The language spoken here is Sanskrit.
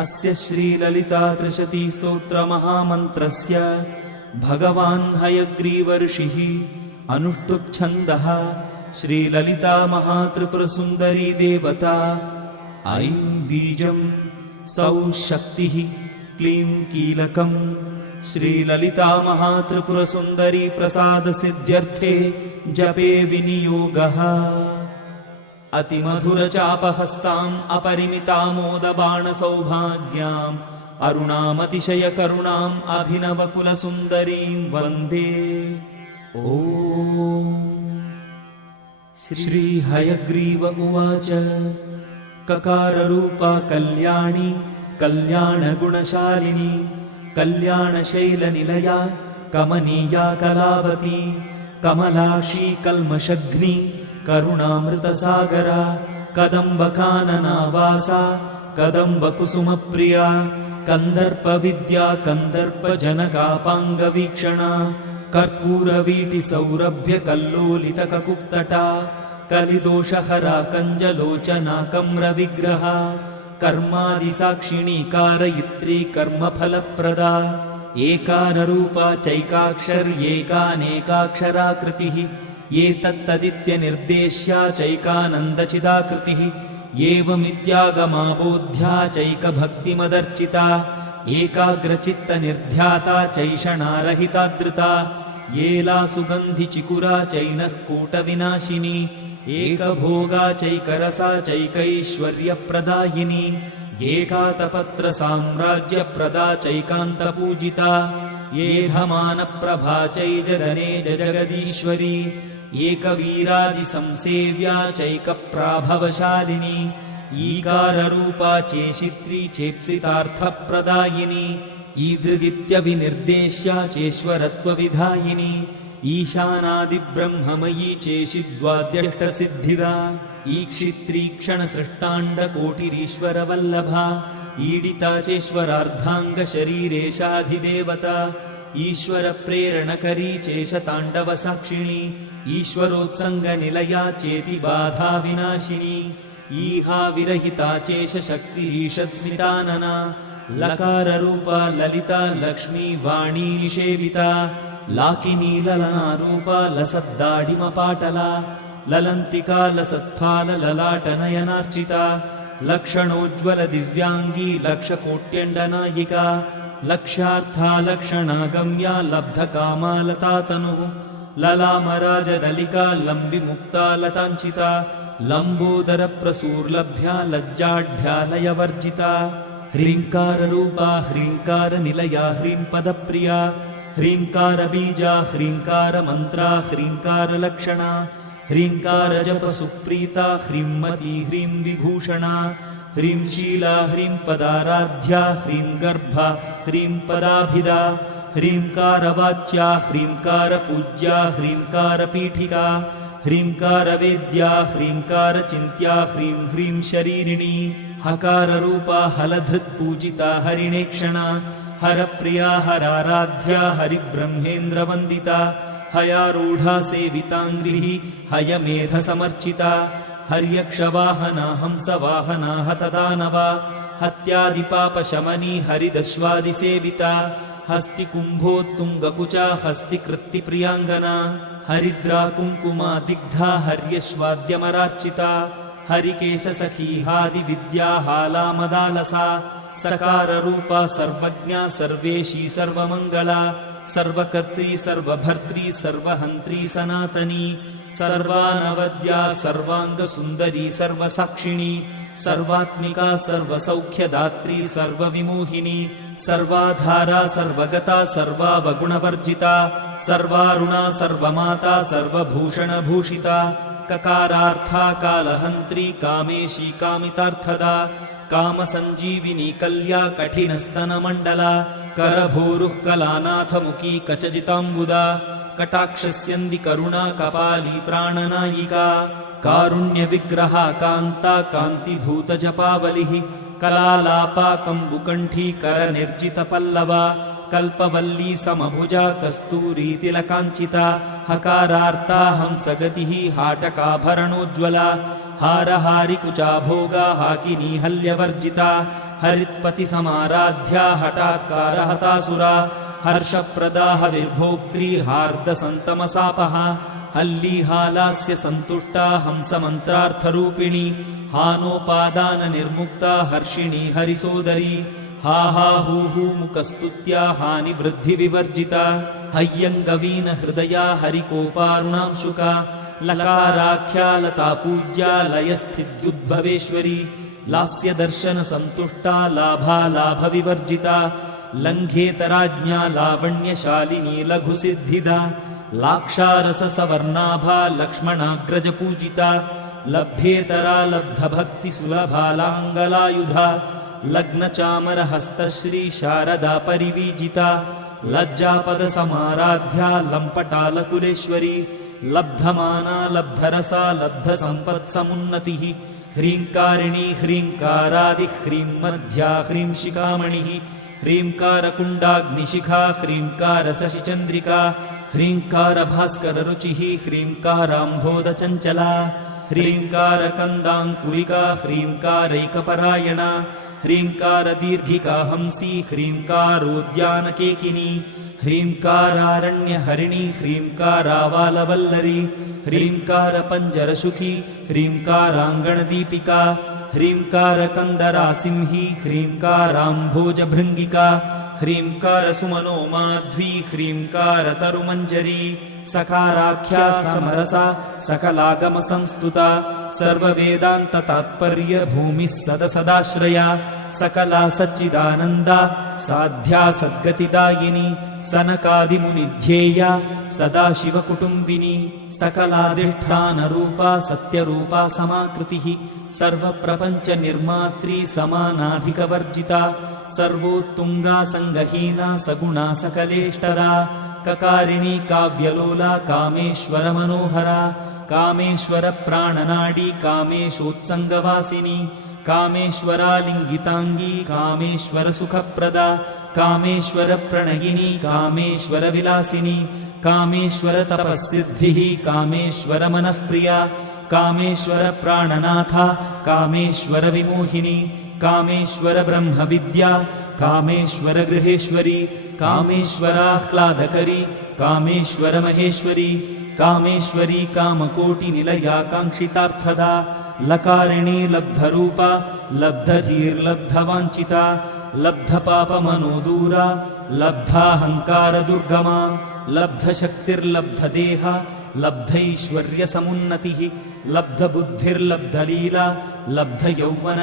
अस्य श्रीललितात्रिशती स्तोत्रमहामन्त्रस्य भगवान् हयग्रीवर्षिः अनुष्टुप्छन्दः श्रीललिता महात्रिपुरसुन्दरी देवता। ऐं बीजं सौः शक्तिः क्लीं कीलकम्। श्रीललिता महात्रिपुरसुन्दरी प्रसादसिद्ध्यर्थे जपे विनियोगः। अतिमधुरचापहस्ताम् अपरिमितामोदबाणसौभाग्याम् अरुणामतिशयकरुणाम् अभिनवकुलसुन्दरीं वन्दे। ॐ श्रीहयग्रीव उवाच। ककाररूपा कल्याणी कल्याणगुणशालिनी कल्याणशैलनिलया कमनीया कलावती कमलाक्षी कल्मषघ्नी करुणामृतसागरा कदम्बकाननावासा कदम्बकुसुमप्रिया कन्दर्पविद्या कन्दर्पजनकापाङ्गवीक्षणा कर्पूरवीटिसौरभ्यकल्लोलितककुप्तटा कलिदोषहरा कञ्जलोचना कम्रविग्रहा कर्मादिसाक्षिणी कारयित्री कर्मफलप्रदा एकाररूपा चैकाक्षर्येकानेकाक्षराकृतिः एतत्तदित्यनिर्देश्या चैकानन्दचिदाकृतिः एवमित्यागमाबोध्या चैकभक्तिमदर्चिता एकाग्रचित्तनिर्ध्याता चैषणारहितादृता येला सुगन्धिचिकुरा चैनः कूटविनाशिनी एकभोगा चैकरसा चैकैश्वर्यप्रदायिनी एकातपत्रसाम्राज्यप्रदा चैकान्तपूजिता येधमानप्रभा चैजदने जगदीश्वरी एकवीरादिसंसेव्या चैकप्राभवशालिनी ईकाररूपा चेशित्री चेप्सितार्थप्रदायिनी ईदृगित्यभिनिर्देश्या चेश्वरत्वविधायिनी ईशानादिब्रह्ममयी चेशिद्वाद्यष्टसिद्धिदा ईक्षित्रीक्षणसृष्टाण्डकोटिरीश्वरवल्लभा ईडिता चेश्वरार्धाङ्गशरीरेशाधिदेवता ईश्वरप्रेरणकरी चेशताण्डवसाक्षिणी ईश्वरोत्सङ्गनिलया चेतिबाधाविनाशिनी ईहाविरहिता चेशशक्तिरीषत्स्मितानना लकाररूपा ललिता लक्ष्मी वाणी निषेविता लाकिनी ललनारूपा लसद्दाडिमपाटला ललन्तिका लसत्फालललाटनयनार्चिता लक्षणोज्ज्वल दिव्याङ्गी लक्षकोट्यण्डनायिका लक्ष्यार्था लक्षणागम्या लब्धकामा लतातनुः ललामराजदलिका लम्बिमुक्ता लताञ्चिता लम्बोदरप्रसूर्लभ्या लज्जाढ्यालयवर्जिता ह्रीङ्काररूपा ह्रीङ्कारनिलया ह्रीङ्पदप्रिया ह्रीङ्कारबीजा ह्रीङ्कारमन्त्रा ह्रीङ्कारलक्षणा ह्रीङ्कारजपसुप्रीता ह्रींमती ह्रीं विभूषणा ह्रीं शीला ह्रीं पदाराध्या ह्रीं गर्भा ह्रीं पदाभिदा ह्रींकारवाच्या ह्रींकारपूज्या ह्रींकारपीठिका ह्रींकारवेद्या ह्रींकारचिन्त्या ह्रीं ह्रीं शरीरिणी हकाररूपा हलधृत्पूजिता हरिणेक्षणा हरप्रिया हराराध्या हरिब्रह्मेन्द्रवन्दिता हयारूढा सेविताङ्ग्रिः हयमेधसमर्चिता हर्यक्षवाहना हंसवाहना हतदानवा हत्यादिपापशमनी हरिदश्वादिसेविता हस्तिकुम्भोत्तुङ्गकुचा हस्तिकृत्तिप्रियाङ्गना हरिद्रा कुङ्कुमा दिग्धा हर्यश्वाद्यमरार्चिता हरिकेशसखी हादिविद्या हालामदालसा सकाररूपा सर्वज्ञा सर्वेशी सर्वमङ्गला सर्वकर्त्री सर्वभर्त्री सर्वहन्त्री सनातनी सर्वानवद्या सर्वाङ्गसुन्दरी सर्वसाक्षिणी सर्वात्मिका सर्वसौख्यदात्री सर्वविमोहिनी सर्वाधारा सर्वगता सर्वावगुणवर्जिता सर्वारुणा सर्वमाता सर्वभूषणभूषिता ककारार्था कालहन्त्री कामेशी कामितार्थदा कामसञ्जीविनी कल्या कठिनस्तनमण्डला करभोरुः कलानाथमुखी कचजिताम्बुदा कटाक्षस्यन्दी करुणा कपाली प्राणनायिका कारुण्यविग्रहा कान्ता कान्तिधूतजपावलिः कलालापा कम्बुकण्ठी करनिर्जितपल्लवा कल्पवल्ली समभुजा कस्तूरी तिलकाञ्चिता हकारार्ता हंसगतिः हाटकाभरणोज्ज्वला हारहारिकुचा भोगा हाकिनी हल्यवर्जिता हरित्पतिसमाराध्या हठात्कारहतासुरा हर्षप्रदा हविर्भोक्त्री हार्दसन्तमसापः हल्लीहालास्य सन्तुष्टा हंसमन्त्रार्थरूपिणी हानोपादाननिर्मुक्ता हर्षिणी हरिसोदरी हा हा हू हू मुकस्तुत्या हानिवृद्धिविवर्जिता हय्यङ्गवीन हृदया हरिकोपारुणांशुका लकाराख्या लता पूज्या लयस्थित्युद्भवेश्वरी लास्यदर्शनसन्तुष्टा लाभालाभविवर्जिता लङ्घेतराज्ञा लावण्यशालिनी लघुसिद्धिदा लाक्षारससवर्णाभा लक्ष्मणाग्रजपूजिता लभ्येतरा लब्धभक्तिसुलभा लाङ्गलायुधा लग्नचामरहस्तश्री शारदा परिवीजिता लज्जापदसमाराध्या लम्पटालकुलेश्वरी लब्धमाना लब्धरसा लब्धसम्पत्समुन्नतिः ह्रीङ्कारिणी ह्रीङ्कारादिह्रीं मध्या ह्रीं शिखामणिः ह्रीङ्कारकुण्डाग्निशिखा ह्रीङ्कारशशिचन्द्रिका ह्रीङ्कारभास्कररुचिः ह्रीङ्काराम्भोदचञ्चला ह्रीङ्कारकन्दाङ्कुलिका ह्रीङ्कारैकपरायणा ह्रीङ्कारदीर्घिका हंसी ह्रीङ्कारोद्यानकेकिनी ह्रीङ्कारारण्यहरिणी ह्रीङ्कारावालवल्लरी ह्रीङ्कारपञ्जरसुखी ह्रीङ्काराङ्गणदीपिका ह्रीङ्कारकन्दरासिंही ह्रीङ्काराम्भोजभृङ्गिका ह्रीङ्कारसुमनोमाध्वी ह्रीङ्कारतरुमञ्जरी सकाराख्या समरसा सकलागमसंस्तुता सर्ववेदान्ततात्पर्य भूमिः सदसदाश्रया सकला सच्चिदानन्दा साध्या सद्गतिदायिनी सनकादिमुनिध्येया सदाशिवकुटुम्बिनी सकलाधिष्ठानरूपा सत्यरूपा समाकृतिः सर्वप्रपञ्चनिर्मात्री समानाधिकवर्जिता सर्वोत्तुङ्गा सङ्गहीना सगुणा सकलेष्टदा ककारिणी काव्यलोला कामेश्वरमनोहरा कामेश्वरप्राणनाडी कामेशोत्सङ्गवासिनी कामेश्वरालिङ्गिताङ्गी कामेश्वरसुखप्रदा कामेश्वरप्रणयिनी कामेश्वरविलासिनी कामेश्वरतपःसिद्धिः कामेश्वरमनःप्रिया कामेश्वरप्राणनाथा कामेश्वरविमोहिनी कामेश्वरब्रह्मविद्या कामेश्वरगृहेश्वरी कामेश्वराह्लादकरी कामेश्वरमहेश्वरी कामेश्वरी कामकोटिनिलया काङ्क्षितार्थदा लकारिणी लब्धरूपा लब्धधीर्लब्धवाञ्छिता लब्धपापमनोदूरा लब्धाहङ्कारदुर्गमा लब्धशक्तिर्लब्धदेहा लब्धैश्वर्यसमुन्नतिः लब्धबुद्धिर्लब्धलीला लब्धयौवन